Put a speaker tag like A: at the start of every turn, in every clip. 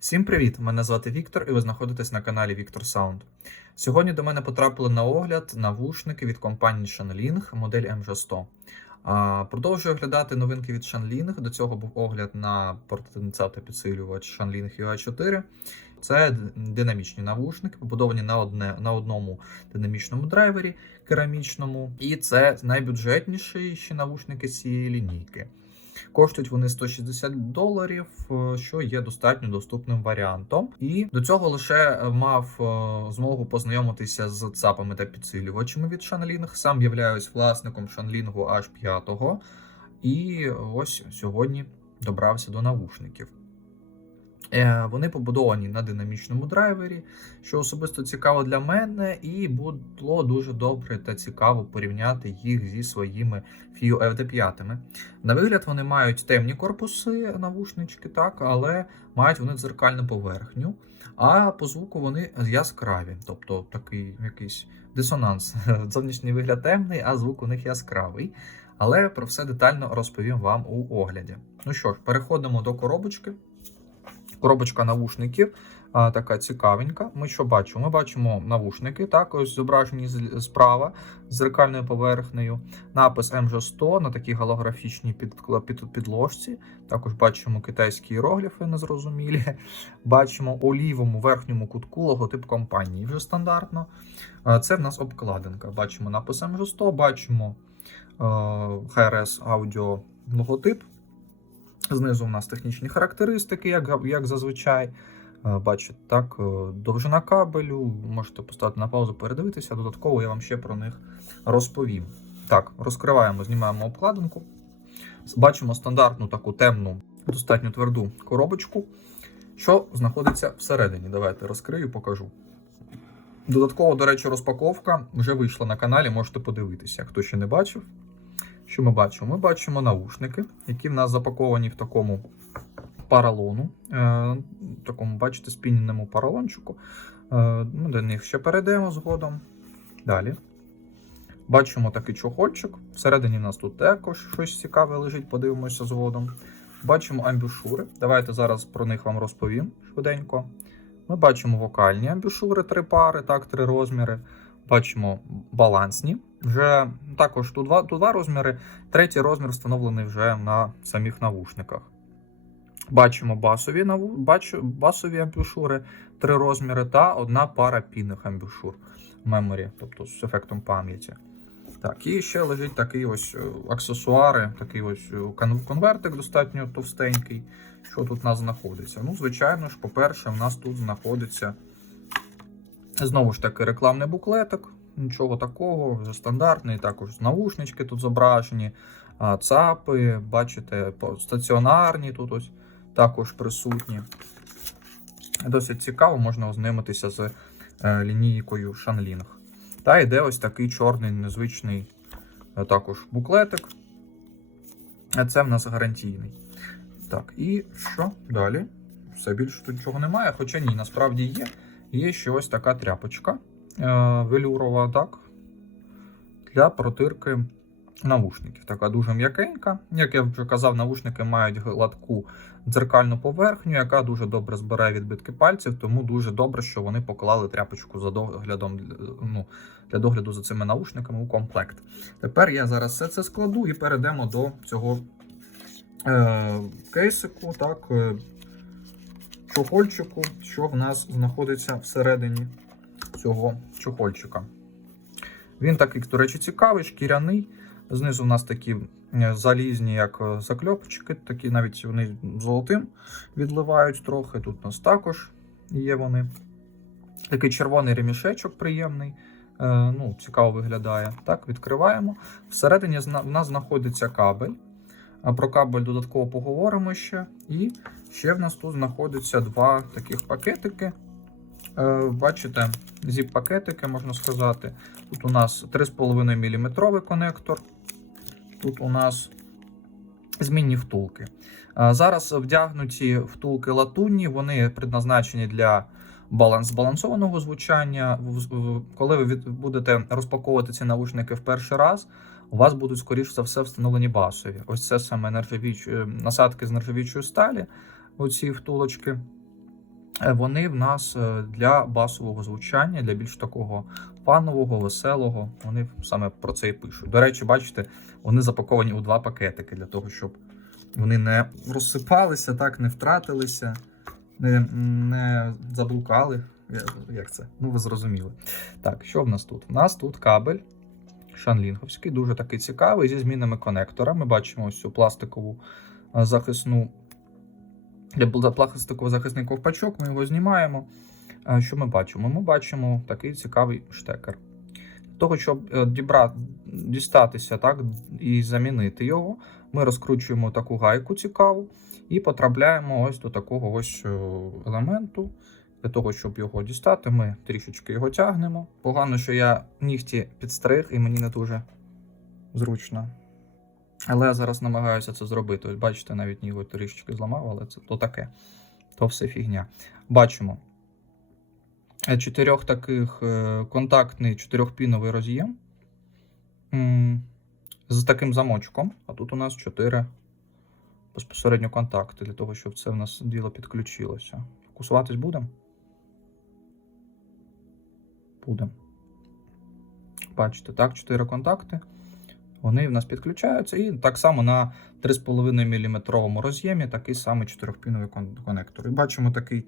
A: Всім привіт! Мене звати Віктор, і ви знаходитесь на каналі Віктор Sound. Сьогодні до мене потрапили на огляд навушники від компанії Shanling, модель MG100. А, Продовжую оглядати новинки від Shanling. До цього був огляд на портативний підсилювач Shanling UA4. Це динамічні навушники, побудовані на одне на одному динамічному драйвері керамічному. І це найбюджетніші навушники цієї лінійки. Коштують вони 160 доларів, е, що є достатньо доступним варіантом. І до цього лише мав е, змогу познайомитися з ЦАПами та підсилювачами від Шанлінг. Сам являюсь власником Шанлінгу H5. І ось сьогодні добрався до навушників. Е, Вони побудовані на динамічному драйвері, що особисто цікаво для мене, і було дуже добре та цікаво порівняти їх зі своїми FIU FD5. На вигляд, вони мають темні корпуси, навушнички, так, але мають вони дзеркальну поверхню. А по звуку вони яскраві, тобто такий якийсь дисонанс. Зовнішній вигляд темний, а звук у них яскравий. Але про все детально розповім вам у огляді. Ну що ж, переходимо до коробочки. Коробочка навушників а, така цікавенька. Ми що бачимо? Ми бачимо навушники, так, ось зображені справа з зеркальною поверхнею. Напис MG100 на такій голографічній під, під, підложці. Також бачимо китайські іерогліфи незрозумілі. Бачимо у лівому верхньому кутку логотип компанії вже стандартно. А, Це в нас обкладинка. Бачимо напис MG100, бачимо е, HRS Audio логотип. Знизу у нас технічні характеристики, як, як зазвичай. Е, Бачите, так, е, довжина кабелю, можете поставити на паузу, передивитися. Додатково я вам ще про них розповім. Так, розкриваємо, знімаємо обкладинку. Бачимо стандартну таку темну, достатньо тверду коробочку, що знаходиться всередині. Давайте розкрию, покажу. Додатково, до речі, розпаковка вже вийшла на каналі, можете подивитися, хто ще не бачив. Що ми бачимо? Ми бачимо наушники, які в нас запаковані в такому паралону, е, такому, бачите, спінненому паралончику. Е, ми до них ще перейдемо згодом. Далі. Бачимо такий чохольчик. Всередині у нас тут також щось цікаве лежить, подивимося згодом. Бачимо амбюшури. Давайте зараз про них вам розповім швиденько. Ми бачимо вокальні амбюшури, три пари, так, три розміри. Бачимо балансні. Вже також тут два, тут два розміри. Третій розмір встановлений вже на самих навушниках. Бачимо басові, наву... бачу... басові амбюшури, три розміри та одна пара пінних амбюшур меморі, тобто з ефектом пам'яті. Так, і ще лежить такий ось е, аксесуари, такий ось е, конвертик достатньо товстенький. Що тут у нас знаходиться? Ну, звичайно ж, по-перше, у нас тут знаходиться знову ж таки рекламний буклетик. Нічого такого, вже стандартний, також наушнички тут зображені, ЦАПи, бачите, стаціонарні тут ось також присутні. Досить цікаво, можна ознайомитися з е, лінійкою Shanling. Та йде ось такий чорний незвичний е, також буклетик. Це в нас гарантійний. Так, і що далі? Все більше тут нічого немає, хоча ні, насправді є. Є ще ось така тряпочка е, велюрова, так? Для протирки навушників. Така дуже м'якенька. Як я вже казав, навушники мають гладку дзеркальну поверхню, яка дуже добре збирає відбитки пальців, тому дуже добре, що вони поклали тряпочку за доглядом ну, для догляду за цими наушниками у комплект. Тепер я зараз все це складу і перейдемо до цього е, кейсику, так, е, чохольчику, що в нас знаходиться всередині цього чохольчика. Він такий, до речі, цікавий, шкіряний. Знизу у нас такі е, залізні, як е, закльопочки, такі навіть вони золотим відливають трохи. Тут у нас також є вони. Такий червоний ремішечок приємний. Е, ну, Цікаво виглядає. Так, відкриваємо. Всередині в нас знаходиться кабель. А про кабель додатково поговоримо ще. І ще в нас тут знаходяться два таких пакетики. Е, Бачите, зіп-пакетики, можна сказати. Тут у нас 3,5 мм конектор. Тут у нас змінні втулки. Е, Зараз вдягнуті втулки латунні, вони предназначені для баланс збалансованого звучання. Коли ви будете розпаковувати ці наушники в перший раз, у вас будуть, скоріш за все, встановлені басові. Ось це саме нержавіч... е, насадки з нержавічої сталі, оці втулочки. Е, Вони в нас е, для басового звучання, для більш такого фанового, веселого. Вони саме про це і пишуть. До речі, бачите, вони запаковані у два пакетики для того, щоб вони не розсипалися, так, не втратилися, не, не заблукали. Як це? Ну, ви зрозуміли. Так, що в нас тут? У нас тут кабель шанлінговський, дуже такий цікавий, зі змінними конектора. Ми бачимо ось цю пластикову е, захисну для пластикового захисний ковпачок, ми його знімаємо. Е, Що ми бачимо? Ми бачимо такий цікавий штекер. Для того, щоб е, дібра... дістатися так, і замінити його, ми розкручуємо таку гайку цікаву і потрапляємо ось до такого ось елементу. Для того, щоб його дістати, ми трішечки його тягнемо. Погано, що я нігті підстриг і мені не дуже зручно. Але я зараз намагаюся це зробити. Ось бачите, навіть ніби трішечки зламав, але це то таке. То все фігня. Бачимо. Е, Чотирьох таких е, контактний чотирьохпіновий роз'єм з таким замочком. А тут у нас чотири безпосередньо контакти для того, щоб це в нас діло підключилося. Фокусуватись будемо? Будемо. Бачите, так, чотири контакти. Вони в нас підключаються. І так само на 3,5 мм роз'ємі такий самий 4-піновий кон- конектор. І бачимо такий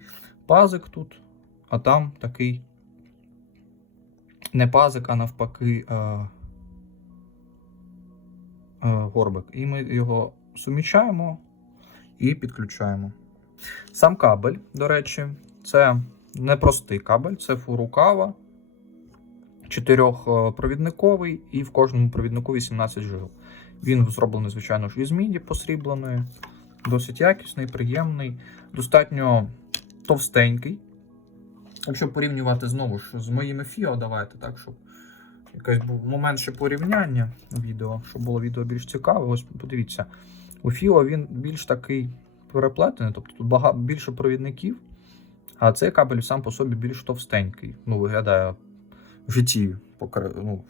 A: пазик тут, а там такий не пазик, а навпаки е, е, горбик. І ми його суміщаємо і підключаємо. Сам кабель, до речі, це не простий кабель, це фурукава. Чотирьохпровідниковий і в кожному провіднику 18 жил. Він зроблений, звичайно ж, із міді посрібленої, досить якісний, приємний, достатньо товстенький. Якщо порівнювати знову ж з моїми фіо, давайте так, щоб якийсь був момент ще порівняння відео, щоб було відео більш цікаве. Ось подивіться, у фіо він більш такий переплетений, тобто тут багато більше провідників, а цей кабель сам по собі більш товстенький. Ну, виглядає в житті, ну,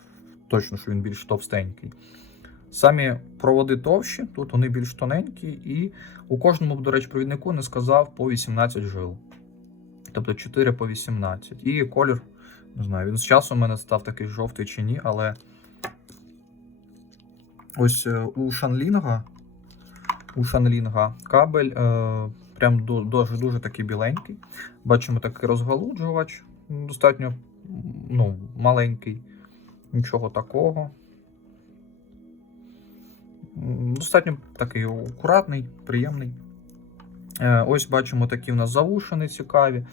A: точно, що він більш товстенький. Самі проводи товщі, тут вони більш тоненькі, і у кожному, до речі, провіднику не сказав по 18 жил. Тобто 4 по 18. І колір, не знаю, він з часом у мене став такий жовтий чи ні, але ось е, у Шанлінга, у Шанлінга кабель е, прям дуже-дуже такий біленький. Бачимо такий розгалуджувач, достатньо ну, маленький, нічого такого. Достатньо такий акуратний, приємний. Е, Ось бачимо такі в нас завушини цікаві.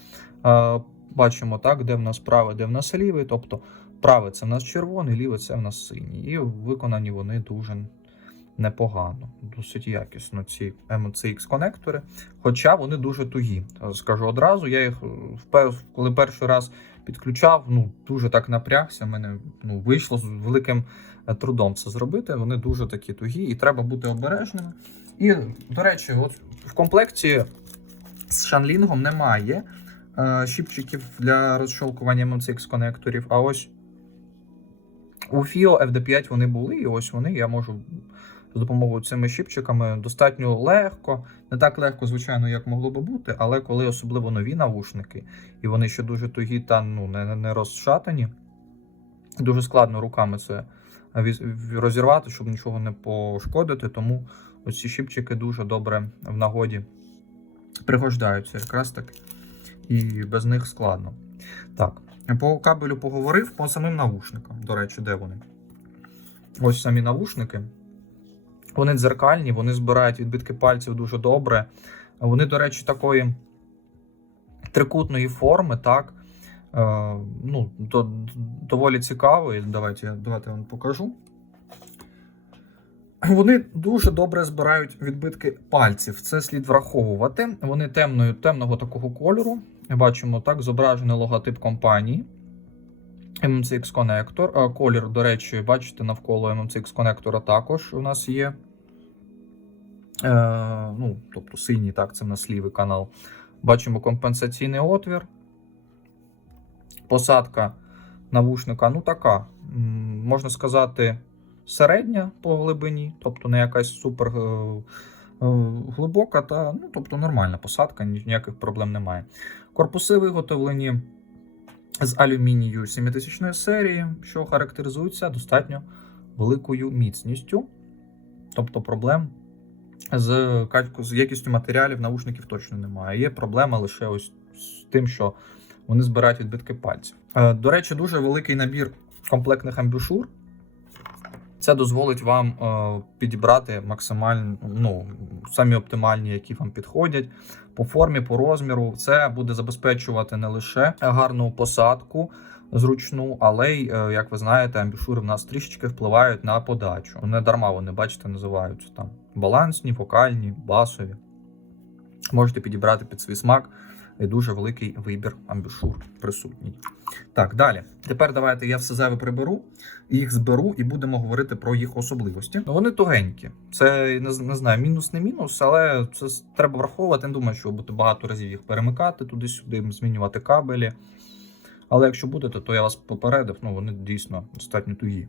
A: Е, Бачимо так, де в нас правий, де в нас лівий. Тобто правий це в нас червоний, лівий це в нас синій. І виконані вони дуже непогано, досить якісно ці MCX конектори. Хоча вони дуже тугі. Скажу одразу, я їх е, коли перший раз підключав, ну дуже так напрягся. Мене ну, вийшло з великим е, трудом це зробити. Вони дуже такі тугі, і треба бути обережними. І, до речі, от в комплекті з шанлінгом немає е, щіпчиків для розщолкування MCX конекторів. А ось у FIO FD5 вони були, і ось вони я можу з допомогою цими щіпчиками достатньо легко, не так легко, звичайно, як могло би бути, але коли особливо нові навушники, і вони ще дуже тугі та ну, не, не розшатані, дуже складно руками це розірвати, щоб нічого не пошкодити. Тому ось ці щіпчики дуже добре в нагоді пригождаються якраз так. І без них складно. Так, по кабелю поговорив, по самим навушникам. До речі, де вони? Ось самі навушники. Вони дзеркальні, вони збирають відбитки пальців дуже добре. Вони, до речі, такої трикутної форми, так. Е, ну, до, доволі цікаві. Давайте, давайте я вам покажу. Вони дуже добре збирають відбитки пальців. Це слід враховувати. Вони темною, темного такого кольору. Бачимо так, зображений логотип компанії. MMCX конектор. Колір, до речі, бачите, навколо MMCX конектора також у нас є. Е, ну, тобто синій, так, це в нас лівий канал. Бачимо компенсаційний отвір. Посадка навушника, ну така, можна сказати, середня по глибині, тобто не якась супер е, глибока та ну, тобто нормальна посадка, ніяких проблем немає. Корпуси виготовлені з алюмінію 7000 серії, що характеризується достатньо великою міцністю. Тобто проблем з, з якістю матеріалів наушників точно немає. Є проблема лише ось з тим, що вони збирають відбитки пальців. Е, До речі, дуже великий набір комплектних амбушур. Це дозволить вам е, підібрати максимально ну, самі оптимальні, які вам підходять по формі, по розміру. Це буде забезпечувати не лише гарну посадку зручну, але й, е, як ви знаєте, амбушури в нас трішечки впливають на подачу. Не дарма вони, бачите, називаються там балансні, вокальні, басові. Можете підібрати під свій смак. І дуже великий вибір амбушур присутній. Так, далі. Тепер давайте я все зайве приберу, їх зберу і будемо говорити про їх особливості. Ну, вони тугенькі. Це не, не знаю, мінус не мінус, але це треба враховувати. Не думаю, що буде багато разів їх перемикати туди-сюди, змінювати кабелі. Але якщо будете, то я вас попередив, ну вони дійсно достатньо тугі.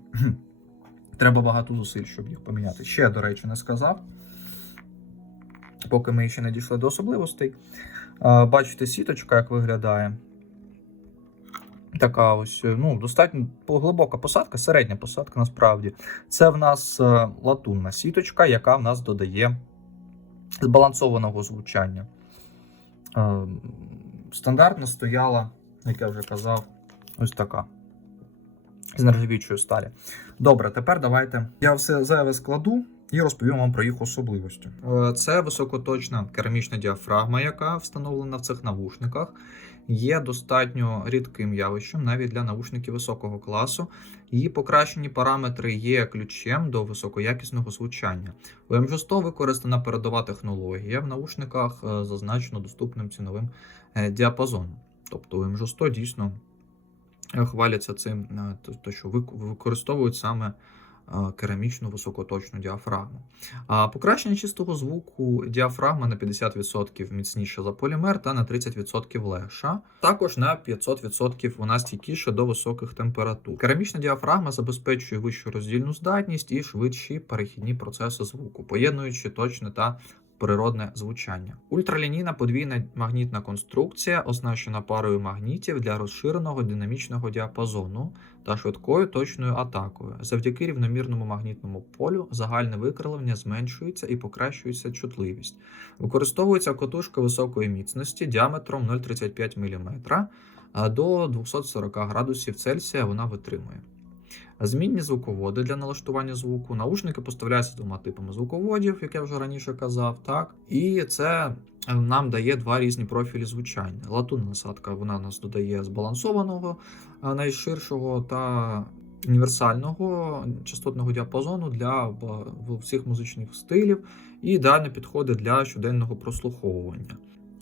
A: Треба багато зусиль, щоб їх поміняти. Ще, до речі, не сказав. Поки ми ще не дійшли до особливостей. Бачите, сіточка, як виглядає. Така ось, ну, достатньо глибока посадка, середня посадка насправді. Це в нас е, латунна сіточка, яка в нас додає збалансованого звучання. Е, Стандартно стояла, як я вже казав, ось така. З нержавічої сталі. Добре, тепер давайте. Я все зайве складу і розповім вам про їх особливості. Е, Це високоточна керамічна діафрагма, яка встановлена в цих навушниках. Є достатньо рідким явищем навіть для навушників високого класу. Її покращені параметри є ключем до високоякісного звучання. У MJ100 використана передова технологія в наушниках е, зазначено доступним ціновим е, діапазоном. Тобто у MJ100 дійсно е, хваляться цим, е, то- то, що використовують саме е, керамічну високоточну діафрагму. А покращення чистого звуку діафрагма на 50% міцніша за полімер та на 30% легша. Також на 500% вона стійкіша до високих температур. Керамічна діафрагма забезпечує вищу роздільну здатність і швидші перехідні процеси звуку, поєднуючи точне та природне звучання. Ультралінійна подвійна магнітна конструкція оснащена парою магнітів для розширеного динамічного діапазону та швидкою точною атакою. Завдяки рівномірному магнітному полю загальне викривлення зменшується і покращується чутливість. Використовується котушка високої міцності діаметром 0,35 мм, а до 240 градусів Цельсія вона витримує. Змінні звуководи для налаштування звуку. Наушники поставляються двома типами звуководів, як я вже раніше казав. Так, і це е, нам дає два різні профілі звучання. Латунна насадка вона нас додає збалансованого, е, найширшого та універсального частотного діапазону для всіх музичних стилів, і ідеально підходить для щоденного прослуховування.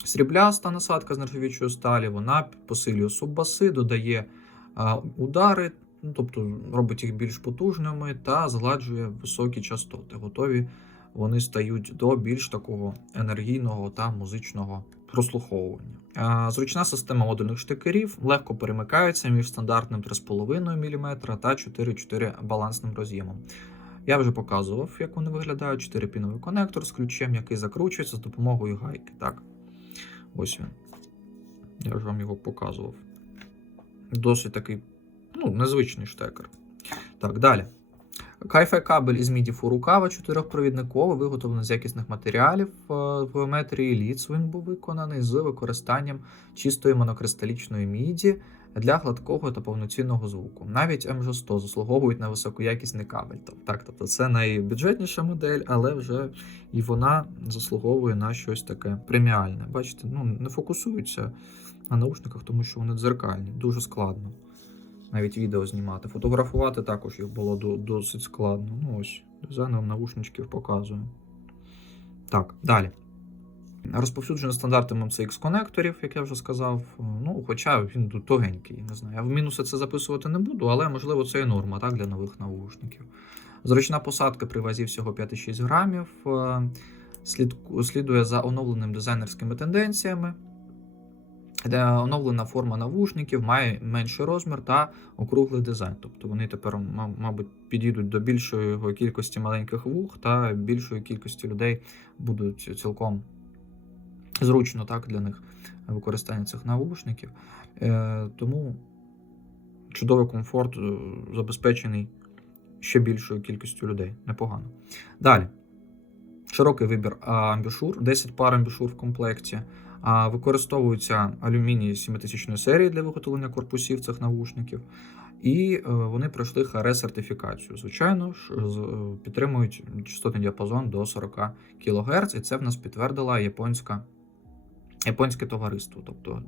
A: Срібляста насадка з нержавічої сталі, вона посилює суббаси, додає е, удари, ну, тобто робить їх більш потужними та згладжує високі частоти. Готові вони стають до більш такого енергійного та музичного прослуховування. Зручна система модульних штикерів легко перемикається між стандартним 3,5 мм та 4,4 балансним роз'ємом. Я вже показував, як вони виглядають. 4-піновий конектор з ключем, який закручується з допомогою гайки. Так, ось він. Я вже вам його показував. Досить такий ну, незвичний штекер. Так, далі. Hi-Fi кабель із MIDI Furukawa 4-провідниковий, виготовлений з якісних матеріалів е, в геометрії ліц. Він був виконаний з використанням чистої монокристалічної MIDI для гладкого та повноцінного звуку. Навіть MJ100 заслуговують на високоякісний кабель. Так, тобто це найбюджетніша модель, але вже і вона заслуговує на щось таке преміальне. Бачите, ну не фокусуються на наушниках, тому що вони дзеркальні, дуже складно навіть відео знімати. Фотографувати також їх було досить складно. Ну ось, дизайн вам наушничків показую. Так, далі. Розповсюджено стандартом MCX конекторів, як я вже сказав. Ну, хоча він тут тугенький, не знаю. Я в мінуси це записувати не буду, але можливо це і норма так, для нових наушників. Зручна посадка при вазі всього 5,6 грамів. Е, Слідує за оновленими дизайнерськими тенденціями. Де оновлена форма навушників, має менший розмір та округлий дизайн. Тобто вони тепер, мабуть, підійдуть до більшої кількості маленьких вух та більшої кількості людей будуть цілком зручно так, для них використання цих навушників. Е, тому чудовий комфорт е, забезпечений ще більшою кількістю людей. Непогано. Далі. Широкий вибір амбішур, 10 пар амбішур в комплекті. Використовуються алюміній 7000 серії для виготовлення корпусів цих навушників. І е, вони пройшли ХРС-сертифікацію. Звичайно ж, е, підтримують частотний діапазон до 40 кГц, і це в нас підтвердила японська, японське товариство, тобто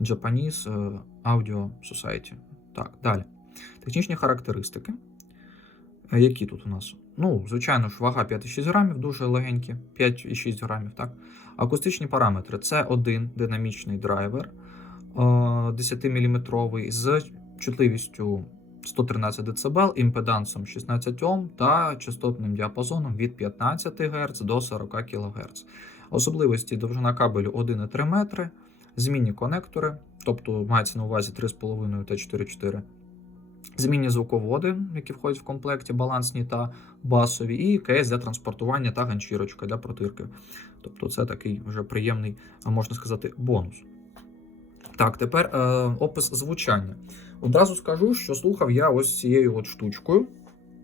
A: Japanese е, Audio Society. Так, далі. Технічні характеристики. Е, Які тут у нас? Ну, звичайно ж, вага 5,6 грамів, дуже легенькі, 5,6 грамів, так. Акустичні параметри це один динамічний драйвер 10-мм з чутливістю 113 дБ, імпедансом 16 Ом та частотним діапазоном від 15 Гц до 40 кГц. Особливості довжина кабелю 1,3 метри, змінні конектори, тобто мається на увазі 3,5 та 4,4. Змінні звуководи, які входять в комплекті, балансні та басові, і КС для транспортування та ганчірочка для протирки. Тобто це такий вже приємний, можна сказати, бонус. Так, тепер е, опис звучання. Одразу скажу, що слухав я ось цією от штучкою.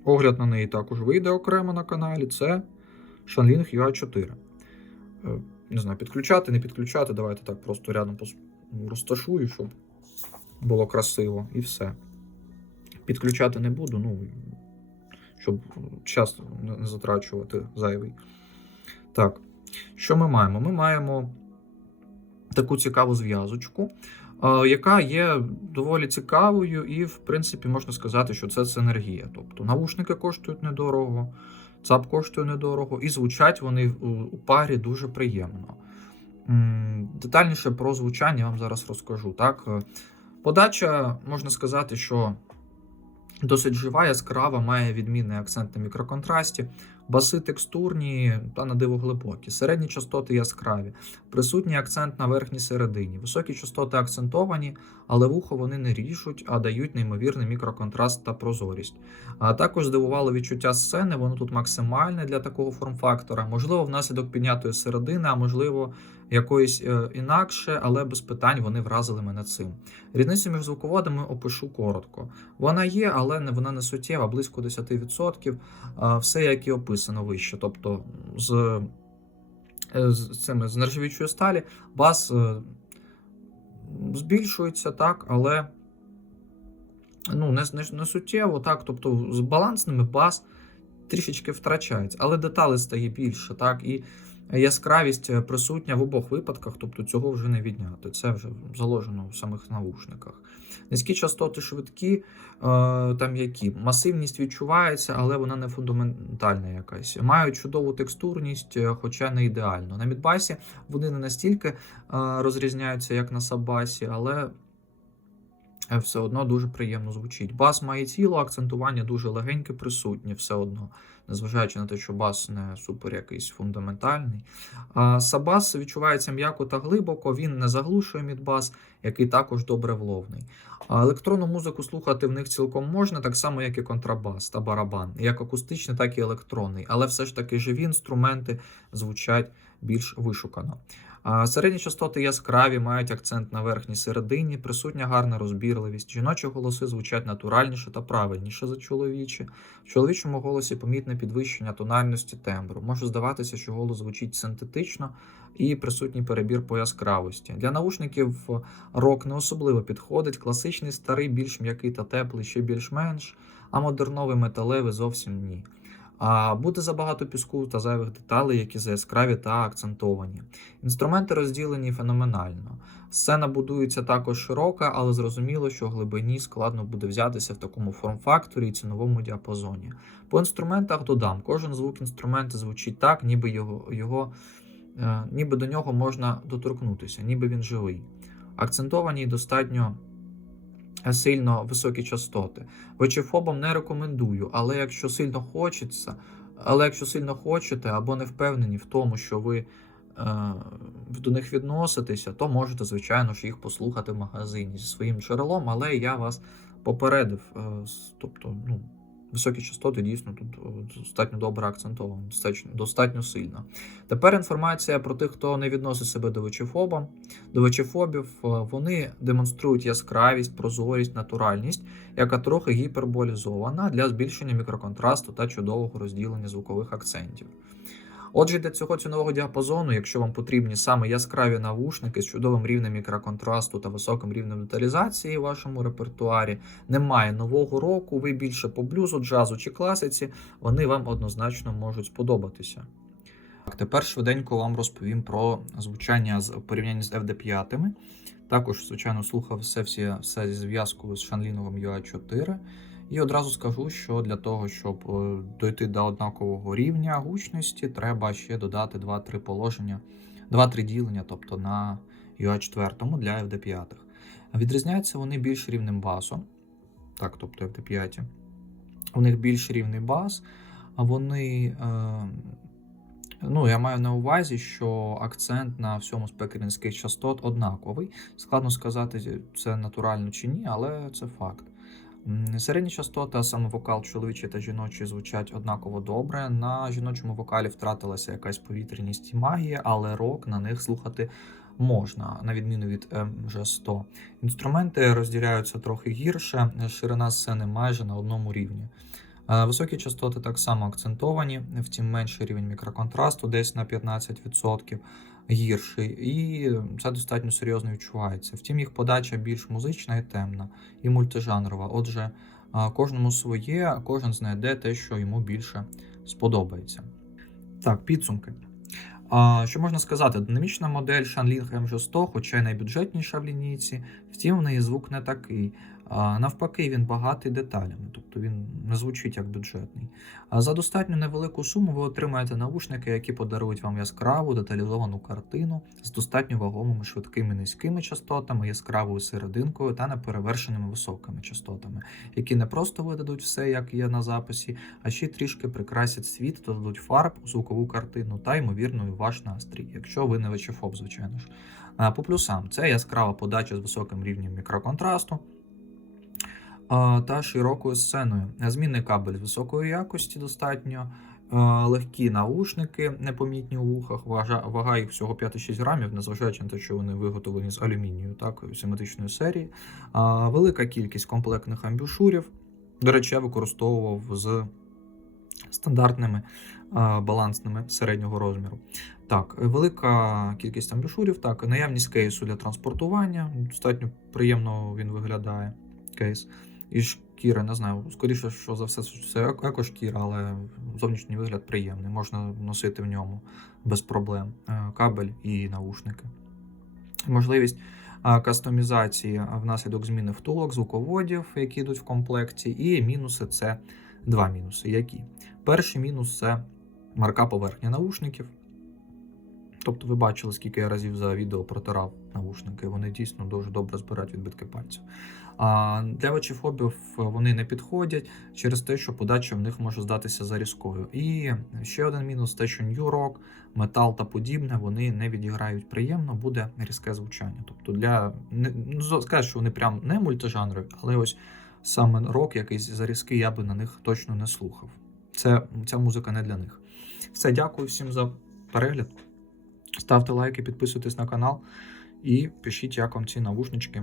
A: Огляд на неї також вийде окремо на каналі. Це Shanling UA4. Е, не знаю, підключати, не підключати. Давайте так просто рядом розташую, щоб було красиво, і все. Підключати не буду, ну, щоб час не затрачувати зайвий. Так, що ми маємо? Ми маємо таку цікаву зв'язочку, яка є доволі цікавою, і, в принципі, можна сказати, що це синергія. Тобто навушники коштують недорого, ЦАП коштує недорого, і звучать вони у, парі дуже приємно. Детальніше про звучання я вам зараз розкажу. Так? Подача, можна сказати, що досить жива, яскрава, має відмінний акцент на мікроконтрасті, баси текстурні та на диво глибокі, середні частоти яскраві, присутній акцент на верхній середині, високі частоти акцентовані, але вухо вони не ріжуть, а дають неймовірний мікроконтраст та прозорість. А також здивувало відчуття сцени, воно тут максимальне для такого форм-фактора, можливо, внаслідок піднятої середини, а можливо, якоїсь е, інакше, але без питань вони вразили мене цим. Різницю між звуководами опишу коротко. Вона є, але вона не суттєва, близько 10%. Все, як і описано вище. Тобто з, е, з цими з нержавічої сталі бас е, збільшується, так, але ну, не, не, не суттєво, так. Тобто з балансними бас трішечки втрачається, але деталей стає більше, так. І яскравість е, присутня в обох випадках, тобто цього вже не відняти. Це вже заложено в самих навушниках. Низькі частоти швидкі, е, там які масивність відчувається, але вона не фундаментальна якась. Мають чудову текстурність, е, хоча не ідеально. На мідбасі вони не настільки розрізняються, як на саббасі, але все одно дуже приємно звучить. Бас має тіло, акцентування дуже легеньке, присутнє все одно, незважаючи на те, що бас не супер якийсь фундаментальний. А Сабас відчувається м'яко та глибоко, він не заглушує мідбас, який також добре вловний. А електронну музику слухати в них цілком можна, так само, як і контрабас та барабан, як акустичний, так і електронний, але все ж таки живі інструменти звучать більш вишукано. Середні частоти яскраві, мають акцент на верхній середині, присутня гарна розбірливість. Жіночі голоси звучать натуральніше та правильніше за чоловічі. В чоловічому голосі помітне підвищення тональності тембру. Може здаватися, що голос звучить синтетично і присутній перебір по яскравості. Для наушників рок не особливо підходить. Класичний старий, більш м'який та теплий, ще більш-менш, а модерновий металевий зовсім ні. А буде забагато піску та зайвих деталей, які заяскраві та акцентовані. Інструменти розділені феноменально. Сцена будується також широка, але зрозуміло, що глибині складно буде взятися в такому форм-факторі і ціновому діапазоні. По інструментах додам, кожен звук інструменту звучить так, ніби його, його е, ніби до нього можна доторкнутися, ніби він живий. Акцентовані і достатньо сильно високі частоти. Вечіфобам не рекомендую, але якщо сильно хочеться, але якщо сильно хочете або не впевнені в тому, що ви е, до них відноситеся, то можете, звичайно ж, їх послухати в магазині зі своїм джерелом, але я вас попередив. е, Тобто, ну, високі частоти дійсно тут е, достатньо добре акцентовано, достатньо, достатньо сильно. Тепер інформація про тих, хто не відносить себе до вечефоба, До вечіфобів е, вони демонструють яскравість, прозорість, натуральність, яка трохи гіперболізована для збільшення мікроконтрасту та чудового розділення звукових акцентів. Отже, для цього цінового діапазону, якщо вам потрібні саме яскраві навушники з чудовим рівнем мікроконтрасту та високим рівнем деталізації в вашому репертуарі, немає нового року, ви більше по блюзу, джазу чи класиці, вони вам однозначно можуть сподобатися. Так, тепер швиденько вам розповім про звучання з в порівнянні з FD5. Також, звичайно, слухав все, всі, все зі зв'язкою з Shanlinovим UA4. І одразу скажу, що для того, щоб е, дойти до однакового рівня гучності, треба ще додати 2-3 положення, 2-3 ділення, тобто на UA4 для FD5. Відрізняються вони більш рівнем басу. Так, тобто FD5. У них більш рівний бас, а вони. Е, Ну, я маю на увазі, що акцент на всьому спектрі низьких частот однаковий. Складно сказати, це натурально чи ні, але це факт. М, Середні частоти, а саме вокал чоловічий та жіночий звучать однаково добре. На жіночому вокалі втратилася якась повітряність і магія, але рок на них слухати можна, на відміну від МЖ100. Інструменти розділяються трохи гірше, ширина сцени майже на одному рівні. Е, Високі частоти так само акцентовані, втім менший рівень мікроконтрасту, десь на 15% гірший, і це достатньо серйозно відчувається. Втім, їх подача більш музична і темна, і мультижанрова. Отже, е, кожному своє, кожен знайде те, що йому більше сподобається. Так, підсумки. Що можна сказати? Динамічна модель Shanling MG100, хоча й найбюджетніша в лінійці, втім, в неї звук не такий. А, навпаки, він багатий деталями, тобто він не звучить як бюджетний. А за достатньо невелику суму ви отримаєте навушники, які подарують вам яскраву деталізовану картину з достатньо вагомими швидкими низькими частотами, яскравою серединкою та неперевершеними високими частотами, які не просто видадуть все, як є на записі, а ще трішки прикрасять світ, додадуть фарб, у звукову картину та ймовірно ваш настрій, якщо ви не вечіфоб, звичайно ж. А, По плюсам це яскрава подача з високим рівнем мікроконтрасту. Та широкою сценою. Змінний кабель високої якості достатньо. Легкі наушники, непомітні у вухах, вага, вага їх всього 5-6 грамів, незважаючи на те, що вони виготовлені з алюмінію, так, симетричної серії. Велика кількість комплектних амбушурів. До речі, я використовував з стандартними балансними середнього розміру. Так, велика кількість амбушурів, так, наявність кейсу для транспортування. Достатньо приємно він виглядає. Кейс. І шкіра, не знаю, скоріше, що за все, це екошкіра, але зовнішній вигляд приємний. Можна носити в ньому без проблем. Е, Кабель і наушники. Можливість кастомізації внаслідок зміни втулок, звуководів, які йдуть в комплекті, і мінуси це два мінуси. Які? Перший мінус це марка поверхня наушників. Тобто ви бачили, скільки я разів за відео протирав наушники. Вони дійсно дуже добре збирають відбитки пальців. А для очіфобів вони не підходять через те, що подача в них може здатися за різкою. І ще один мінус те, що New Rock, метал та подібне вони не відіграють приємно, буде різке звучання. Тобто для ну, скажу, що вони прям не мультижанрові, але ось саме рок, якийсь зарізкий, я би на них точно не слухав. Це ця музика не для них. Все, дякую всім за перегляд. Ставте лайки, підписуйтесь на канал і пишіть, як вам ці навушнички.